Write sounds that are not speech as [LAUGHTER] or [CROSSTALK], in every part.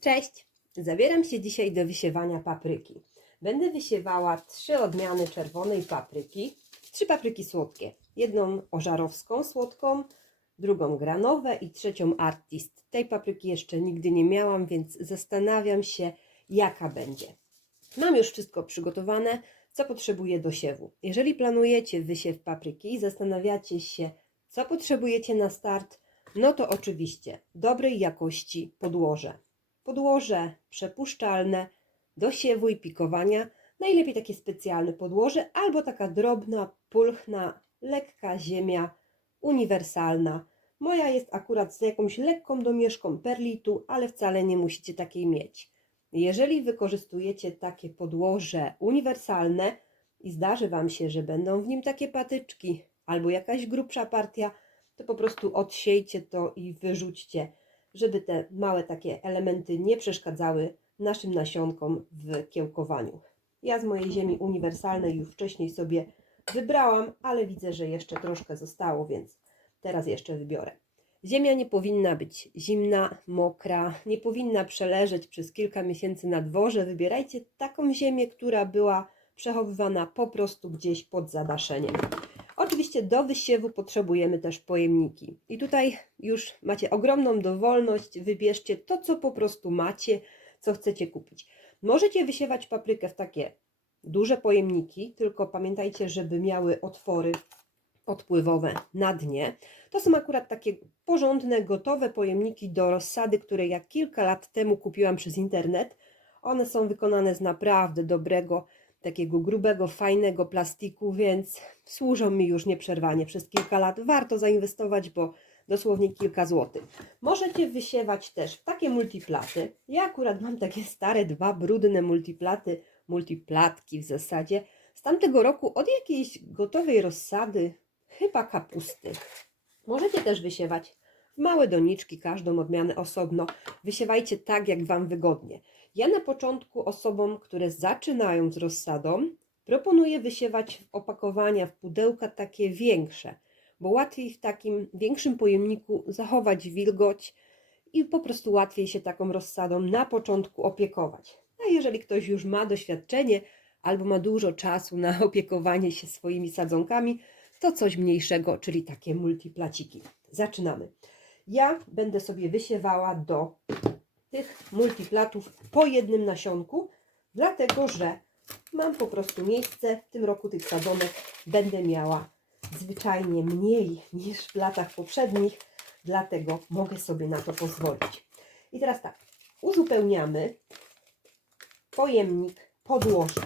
Cześć! Zabieram się dzisiaj do wysiewania papryki. Będę wysiewała trzy odmiany czerwonej papryki, trzy papryki słodkie. Jedną ożarowską słodką, drugą granowe i trzecią artist. Tej papryki jeszcze nigdy nie miałam, więc zastanawiam się, jaka będzie. Mam już wszystko przygotowane, co potrzebuję do siewu. Jeżeli planujecie wysiew papryki i zastanawiacie się, co potrzebujecie na start, no to oczywiście dobrej jakości podłoże. Podłoże przepuszczalne do siewu i pikowania, najlepiej takie specjalne podłoże albo taka drobna, pulchna, lekka ziemia, uniwersalna. Moja jest akurat z jakąś lekką domieszką perlitu, ale wcale nie musicie takiej mieć. Jeżeli wykorzystujecie takie podłoże uniwersalne i zdarzy Wam się, że będą w nim takie patyczki albo jakaś grubsza partia, to po prostu odsiejcie to i wyrzućcie, żeby te małe takie elementy nie przeszkadzały naszym nasionkom w kiełkowaniu. Ja z mojej ziemi uniwersalnej już wcześniej sobie wybrałam, ale widzę, że jeszcze troszkę zostało, więc teraz jeszcze wybiorę. Ziemia nie powinna być zimna, mokra, nie powinna przeleżeć przez kilka miesięcy na dworze. Wybierajcie taką ziemię, która była przechowywana po prostu gdzieś pod zadaszeniem. Oczywiście do wysiewu potrzebujemy też pojemniki. I tutaj już macie ogromną dowolność, wybierzcie to, co po prostu macie, co chcecie kupić. Możecie wysiewać paprykę w takie duże pojemniki, tylko pamiętajcie, żeby miały otwory odpływowe na dnie. To są akurat takie porządne, gotowe pojemniki do rozsady, które ja kilka lat temu kupiłam przez internet. One są wykonane z naprawdę dobrego, takiego grubego, fajnego plastiku, więc służą mi już nieprzerwanie przez kilka lat. Warto zainwestować, bo dosłownie kilka złotych. Możecie wysiewać też takie multiplaty. Ja akurat mam takie stare, dwa brudne multiplaty, multiplatki w zasadzie, z tamtego roku od jakiejś gotowej rozsady, chyba kapusty. Możecie też wysiewać w małe doniczki, każdą odmianę osobno. Wysiewajcie tak, jak Wam wygodnie. Ja na początku osobom, które zaczynają z rozsadą, proponuję wysiewać opakowania, w pudełka takie większe, bo łatwiej w takim większym pojemniku zachować wilgoć i po prostu łatwiej się taką rozsadą na początku opiekować. A jeżeli ktoś już ma doświadczenie albo ma dużo czasu na [LAUGHS] opiekowanie się swoimi sadzonkami, to coś mniejszego, czyli takie multiplaciki. Zaczynamy. Ja będę sobie wysiewała do tych multiplatów po jednym nasionku, dlatego że mam po prostu miejsce. W tym roku tych sadzonek będę miała zwyczajnie mniej niż w latach poprzednich, dlatego mogę sobie na to pozwolić. I teraz tak, uzupełniamy pojemnik podłożem.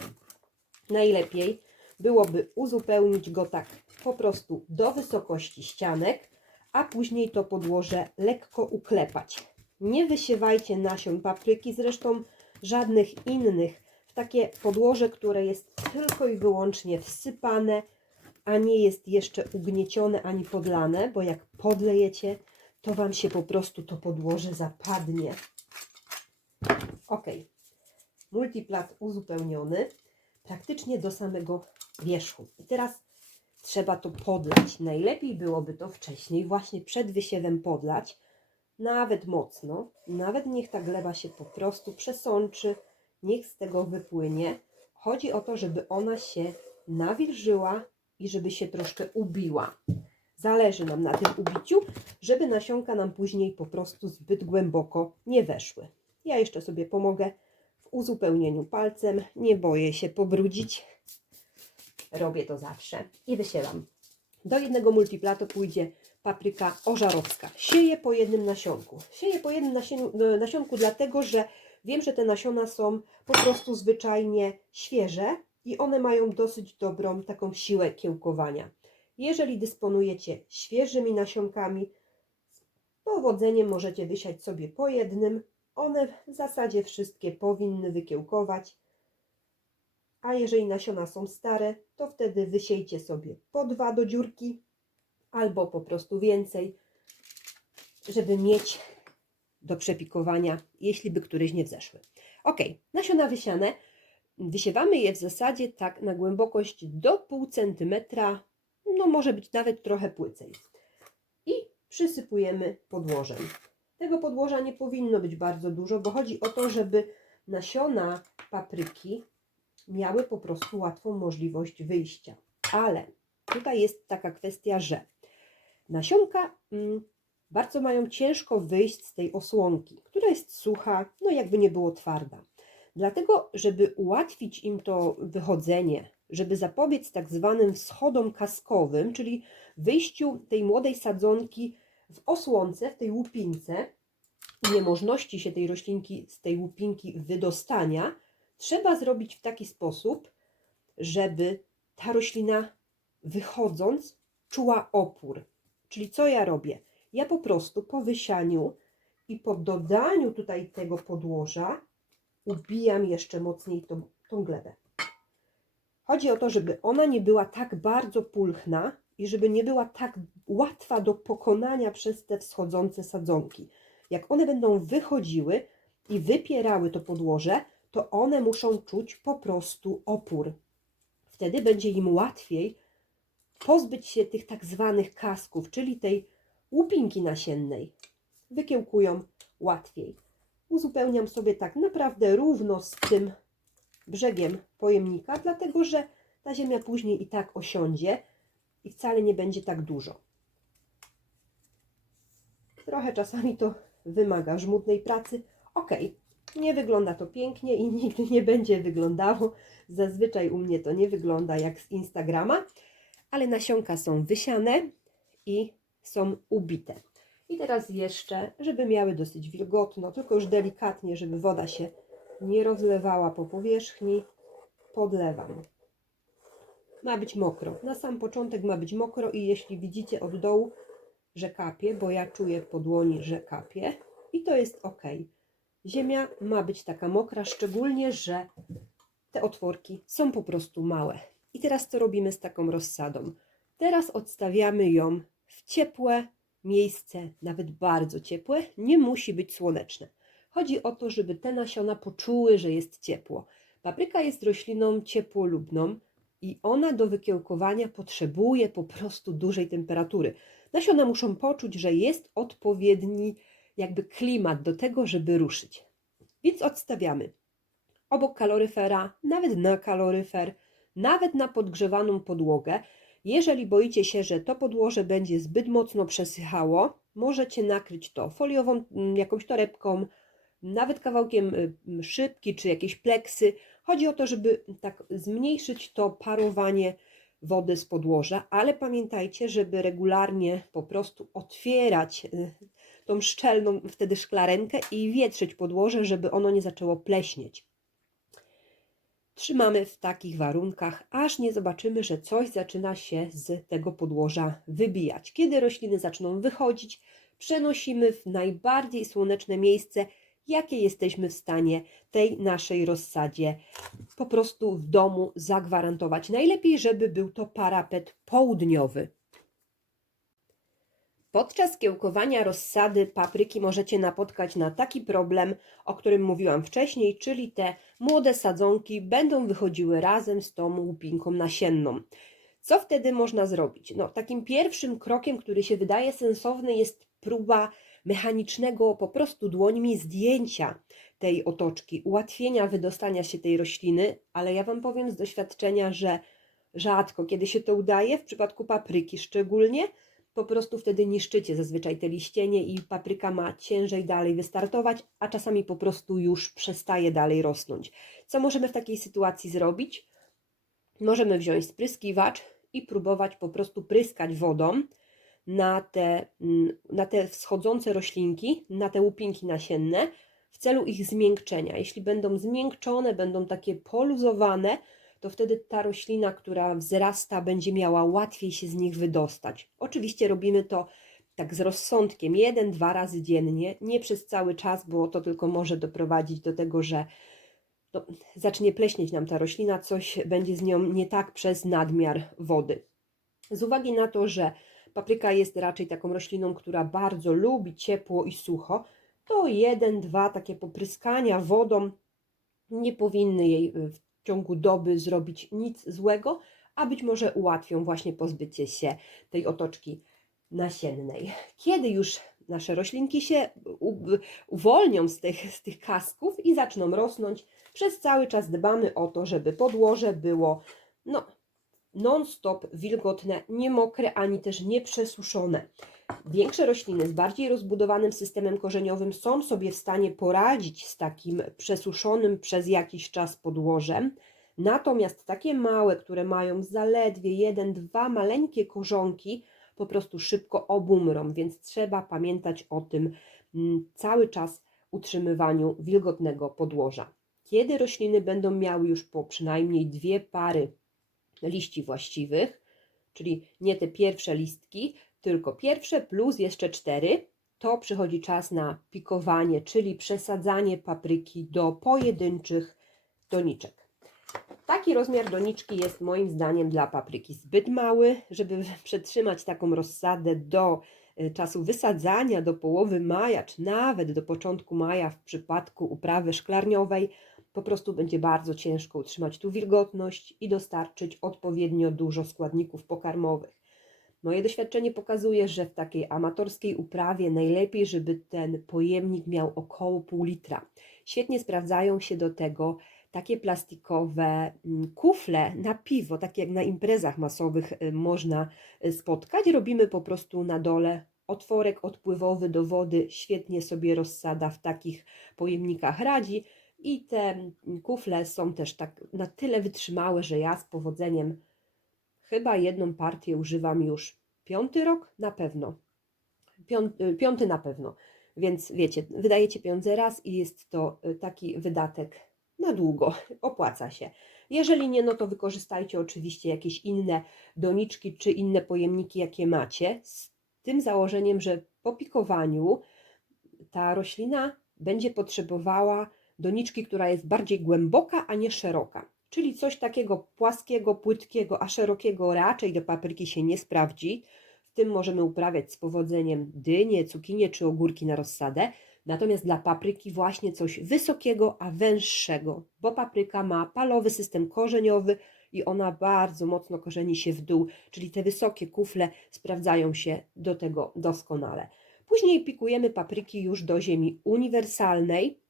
Najlepiej byłoby uzupełnić go tak po prostu do wysokości ścianek, a później to podłoże lekko uklepać. Nie wysiewajcie nasion papryki, zresztą żadnych innych, w takie podłoże, które jest tylko i wyłącznie wsypane, a nie jest jeszcze ugniecione ani podlane, bo jak podlejecie, to Wam się po prostu to podłoże zapadnie. Ok, multiplat uzupełniony praktycznie do samego wierzchu. I teraz trzeba to podlać. Najlepiej byłoby to wcześniej, właśnie przed wysiewem podlać, nawet mocno, nawet niech ta gleba się po prostu przesączy, niech z tego wypłynie. Chodzi o to, żeby ona się nawilżyła i żeby się troszkę ubiła. Zależy nam na tym ubiciu, żeby nasionka nam później po prostu zbyt głęboko nie weszły. Ja jeszcze sobie pomogę w uzupełnieniu palcem, nie boję się pobrudzić. Robię to zawsze i wysiewam. Do jednego multiplatu pójdzie papryka ożarowska. Sieję po jednym nasionku. Sieję po jednym nasieniu, nasionku dlatego, że wiem, że te nasiona są po prostu zwyczajnie świeże i one mają dosyć dobrą taką siłę kiełkowania. Jeżeli dysponujecie świeżymi nasionkami, z powodzeniem możecie wysiać sobie po jednym. One w zasadzie wszystkie powinny wykiełkować. A jeżeli nasiona są stare, to wtedy wysiejcie sobie po dwa do dziurki albo po prostu więcej, żeby mieć do przepikowania, jeśli by któreś nie wzeszły. Ok, nasiona wysiane. Wysiewamy je w zasadzie tak na głębokość do pół centymetra, no może być nawet trochę płycej. I przysypujemy podłożem. Tego podłoża nie powinno być bardzo dużo, bo chodzi o to, żeby nasiona papryki miały po prostu łatwą możliwość wyjścia. Ale tutaj jest taka kwestia, że nasionka mm, bardzo mają ciężko wyjść z tej osłonki, która jest sucha, no jakby nie było twarda. Dlatego, żeby ułatwić im to wychodzenie, żeby zapobiec tak zwanym wschodom kaskowym, czyli wyjściu tej młodej sadzonki w osłonce, w tej łupince, i niemożności się tej roślinki z tej łupinki wydostania, trzeba zrobić w taki sposób, żeby ta roślina wychodząc czuła opór. Czyli co ja robię? Ja po prostu po wysianiu i po dodaniu tutaj tego podłoża ubijam jeszcze mocniej tą, tą glebę. Chodzi o to, żeby ona nie była tak bardzo pulchna i żeby nie była tak łatwa do pokonania przez te wschodzące sadzonki. Jak one będą wychodziły i wypierały to podłoże, to one muszą czuć po prostu opór. Wtedy będzie im łatwiej pozbyć się tych tak zwanych kasków, czyli tej łupinki nasiennej. Wykiełkują łatwiej. Uzupełniam sobie tak naprawdę równo z tym brzegiem pojemnika, dlatego że ta ziemia później i tak osiądzie i wcale nie będzie tak dużo. Trochę czasami to wymaga żmudnej pracy. Ok, nie wygląda to pięknie i [LAUGHS] nigdy nie będzie wyglądało. Zazwyczaj u mnie to nie wygląda jak z Instagrama, ale nasionka są wysiane i są ubite. I teraz jeszcze, żeby miały dosyć wilgotno, tylko już delikatnie, żeby woda się nie rozlewała po powierzchni, podlewam. Ma być mokro. Na sam początek ma być mokro i jeśli widzicie od dołu, że kapie, bo ja czuję po dłoni, że kapie i to jest ok. Ziemia ma być taka mokra, szczególnie, że te otworki są po prostu małe. I teraz co robimy z taką rozsadą? Teraz odstawiamy ją w ciepłe miejsce, nawet bardzo ciepłe, nie musi być słoneczne. Chodzi o to, żeby te nasiona poczuły, że jest ciepło. Papryka jest rośliną ciepłolubną i ona do wykiełkowania potrzebuje po prostu dużej temperatury. Nasiona muszą poczuć, że jest odpowiedni jakby klimat do tego, żeby ruszyć. Więc odstawiamy obok kaloryfera, nawet na kaloryfer, nawet na podgrzewaną podłogę. Jeżeli boicie się, że to podłoże będzie zbyt mocno przesychało, możecie nakryć to foliową mm, jakąś torebką, nawet kawałkiem y, szybki czy jakieś pleksy. Chodzi o to, żeby tak zmniejszyć to parowanie wody z podłoża, ale pamiętajcie, żeby regularnie po prostu otwierać y, tą szczelną wtedy szklarenkę i wietrzyć podłoże, żeby ono nie zaczęło pleśnieć. Trzymamy w takich warunkach, aż nie zobaczymy, że coś zaczyna się z tego podłoża wybijać. Kiedy rośliny zaczną wychodzić, przenosimy w najbardziej słoneczne miejsce, jakie jesteśmy w stanie tej naszej rozsadzie po prostu w domu zagwarantować. Najlepiej, żeby był to parapet południowy. Podczas kiełkowania rozsady papryki możecie napotkać na taki problem, o którym mówiłam wcześniej, czyli te młode sadzonki będą wychodziły razem z tą łupinką nasienną. Co wtedy można zrobić? No, takim pierwszym krokiem, który się wydaje sensowny, jest próba mechanicznego po prostu dłońmi zdjęcia tej otoczki, ułatwienia wydostania się tej rośliny, ale ja Wam powiem z doświadczenia, że rzadko kiedy się to udaje, w przypadku papryki szczególnie, po prostu wtedy niszczycie zazwyczaj te liścienie i papryka ma ciężej dalej wystartować, a czasami po prostu już przestaje dalej rosnąć. Co możemy w takiej sytuacji zrobić? Możemy wziąć spryskiwacz i próbować po prostu pryskać wodą na te, mm, na te wschodzące roślinki, na te łupinki nasienne w celu ich zmiękczenia. Jeśli będą zmiękczone, będą takie poluzowane, to wtedy ta roślina, która wzrasta, będzie miała łatwiej się z nich wydostać. Oczywiście robimy to tak z rozsądkiem, jeden, dwa razy dziennie, nie przez cały czas, bo to tylko może doprowadzić do tego, że no, zacznie pleśnieć nam ta roślina, coś będzie z nią nie tak przez nadmiar wody. Z uwagi na to, że papryka jest raczej taką rośliną, która bardzo lubi ciepło i sucho, to jeden, dwa takie popryskania wodą nie powinny jej w ciągu doby zrobić nic złego, a być może ułatwią właśnie pozbycie się tej otoczki nasiennej. Kiedy już nasze roślinki się uwolnią z tych, z tych kasków i zaczną rosnąć. Przez cały czas dbamy o to, żeby podłoże było no, non-stop wilgotne, nie mokre, ani też nie przesuszone. Większe rośliny z bardziej rozbudowanym systemem korzeniowym są sobie w stanie poradzić z takim przesuszonym przez jakiś czas podłożem. Natomiast takie małe, które mają zaledwie jeden, dwa maleńkie korzonki, po prostu szybko obumrą, więc trzeba pamiętać o tym mm, cały czas utrzymywaniu wilgotnego podłoża. Kiedy rośliny będą miały już po przynajmniej dwie pary liści właściwych, czyli nie te pierwsze listki, tylko pierwsze plus jeszcze cztery, to przychodzi czas na pikowanie, czyli przesadzanie papryki do pojedynczych doniczek. Taki rozmiar doniczki jest moim zdaniem dla papryki zbyt mały, żeby [LAUGHS] przetrzymać taką rozsadę do y, czasu wysadzania, do połowy maja, czy nawet do początku maja w przypadku uprawy szklarniowej. Po prostu będzie bardzo ciężko utrzymać tu wilgotność i dostarczyć odpowiednio dużo składników pokarmowych. Moje doświadczenie pokazuje, że w takiej amatorskiej uprawie najlepiej, żeby ten pojemnik miał około pół litra. Świetnie sprawdzają się do tego takie plastikowe mm, kufle na piwo, takie jak na imprezach masowych y, można y, spotkać. Robimy po prostu na dole otworek odpływowy do wody, świetnie sobie rozsada w takich pojemnikach radzi. I te mm, kufle są też tak na tyle wytrzymałe, że ja z powodzeniem chyba jedną partię używam już piąty rok na pewno. Piąty, piąty na pewno. Więc wiecie, wydajecie pieniądze raz i jest to y, taki wydatek na długo. [LAUGHS] Opłaca się. Jeżeli nie, no to wykorzystajcie oczywiście jakieś inne doniczki czy inne pojemniki, jakie macie, z tym założeniem, że po pikowaniu ta roślina będzie potrzebowała doniczki, która jest bardziej głęboka, a nie szeroka. Czyli coś takiego płaskiego, płytkiego, a szerokiego raczej do papryki się nie sprawdzi. W tym możemy uprawiać z powodzeniem dynie, cukinie czy ogórki na rozsadę. Natomiast dla papryki właśnie coś wysokiego, a węższego, bo papryka ma palowy system korzeniowy i ona bardzo mocno korzeni się w dół, czyli te wysokie kufle sprawdzają się do tego doskonale. Później pikujemy papryki już do ziemi uniwersalnej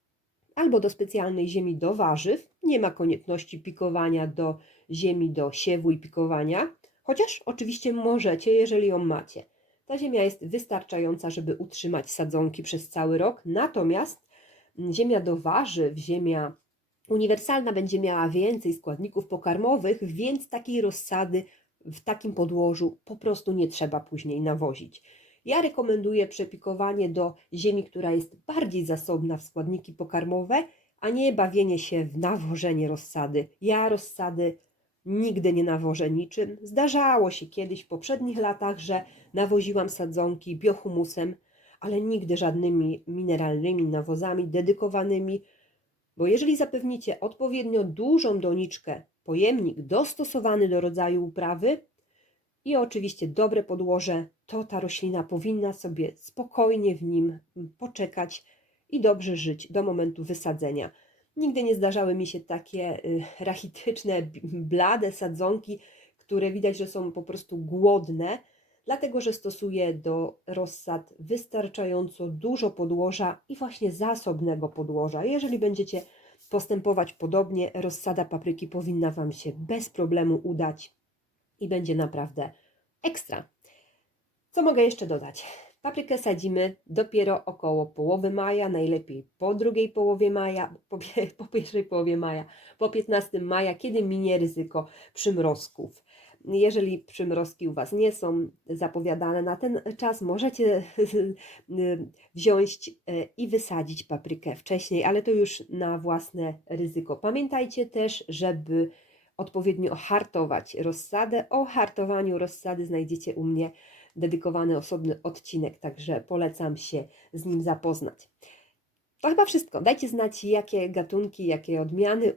albo do specjalnej ziemi do warzyw. Nie ma konieczności pikowania do ziemi do siewu i pikowania, chociaż oczywiście możecie, jeżeli ją macie. Ta ziemia jest wystarczająca, żeby utrzymać sadzonki przez cały rok, natomiast ziemia do warzyw, ziemia uniwersalna będzie miała więcej składników pokarmowych, więc takiej rozsady w takim podłożu po prostu nie trzeba później nawozić. Ja rekomenduję przepikowanie do ziemi, która jest bardziej zasobna w składniki pokarmowe, a nie bawienie się w nawożenie rozsady. Ja rozsady nigdy nie nawożę niczym. Zdarzało się kiedyś w poprzednich latach, że nawoziłam sadzonki biohumusem, ale nigdy żadnymi mineralnymi nawozami dedykowanymi, bo jeżeli zapewnicie odpowiednio dużą doniczkę, pojemnik dostosowany do rodzaju uprawy i oczywiście dobre podłoże, to ta roślina powinna sobie spokojnie w nim poczekać i dobrze żyć do momentu wysadzenia. Nigdy nie zdarzały mi się takie y, [LAUGHS] rachityczne, blade sadzonki, które widać, że są po prostu głodne, dlatego że stosuję do rozsad wystarczająco dużo podłoża i właśnie zasobnego podłoża. Jeżeli będziecie postępować podobnie, rozsada papryki powinna Wam się bez problemu udać i będzie naprawdę ekstra. Co mogę jeszcze dodać? Paprykę sadzimy dopiero około połowy maja, najlepiej po drugiej połowie maja, po, po pierwszej połowie maja, po 15 maja, kiedy minie ryzyko przymrozków. Jeżeli przymrozki u Was nie są zapowiadane na ten czas, możecie [LAUGHS] wziąć e, i wysadzić paprykę wcześniej, ale to już na własne ryzyko. Pamiętajcie też, żeby odpowiednio hartować rozsadę. O hartowaniu rozsady znajdziecie u mnie dedykowany osobny odcinek, także polecam się z nim zapoznać. To chyba wszystko. Dajcie znać, jakie gatunki, jakie odmiany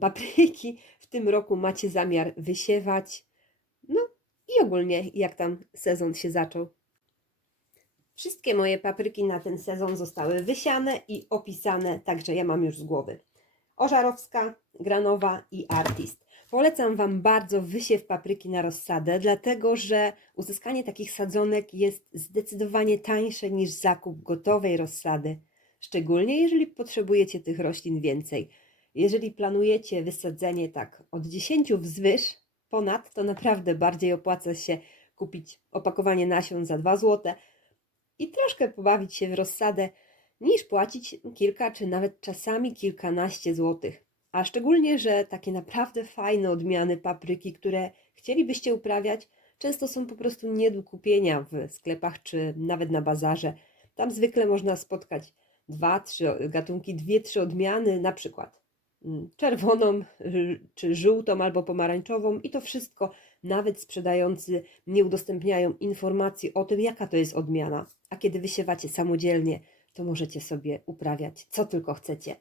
papryki w tym roku macie zamiar wysiewać. No i ogólnie, jak tam sezon się zaczął. Wszystkie moje papryki na ten sezon zostały wysiane i opisane, także ja mam już z głowy. Ożarowska, granowa i artist. Polecam Wam bardzo wysiew papryki na rozsadę, dlatego że uzyskanie takich sadzonek jest zdecydowanie tańsze niż zakup gotowej rozsady, szczególnie jeżeli potrzebujecie tych roślin więcej. Jeżeli planujecie wysadzenie tak od 10 wzwyż, ponad, to naprawdę bardziej opłaca się kupić opakowanie nasion za 2 zł i troszkę pobawić się w rozsadę, niż płacić kilka czy nawet czasami kilkanaście złotych. A szczególnie, że takie naprawdę fajne odmiany papryki, które chcielibyście uprawiać, często są po prostu nie do kupienia w sklepach czy nawet na bazarze. Tam zwykle można spotkać dwa, trzy gatunki, dwie, trzy odmiany, na przykład mm, czerwoną, y, czy żółtą albo pomarańczową i to wszystko nawet sprzedający nie udostępniają informacji o tym, jaka to jest odmiana. A kiedy wysiewacie samodzielnie, to możecie sobie uprawiać co tylko chcecie.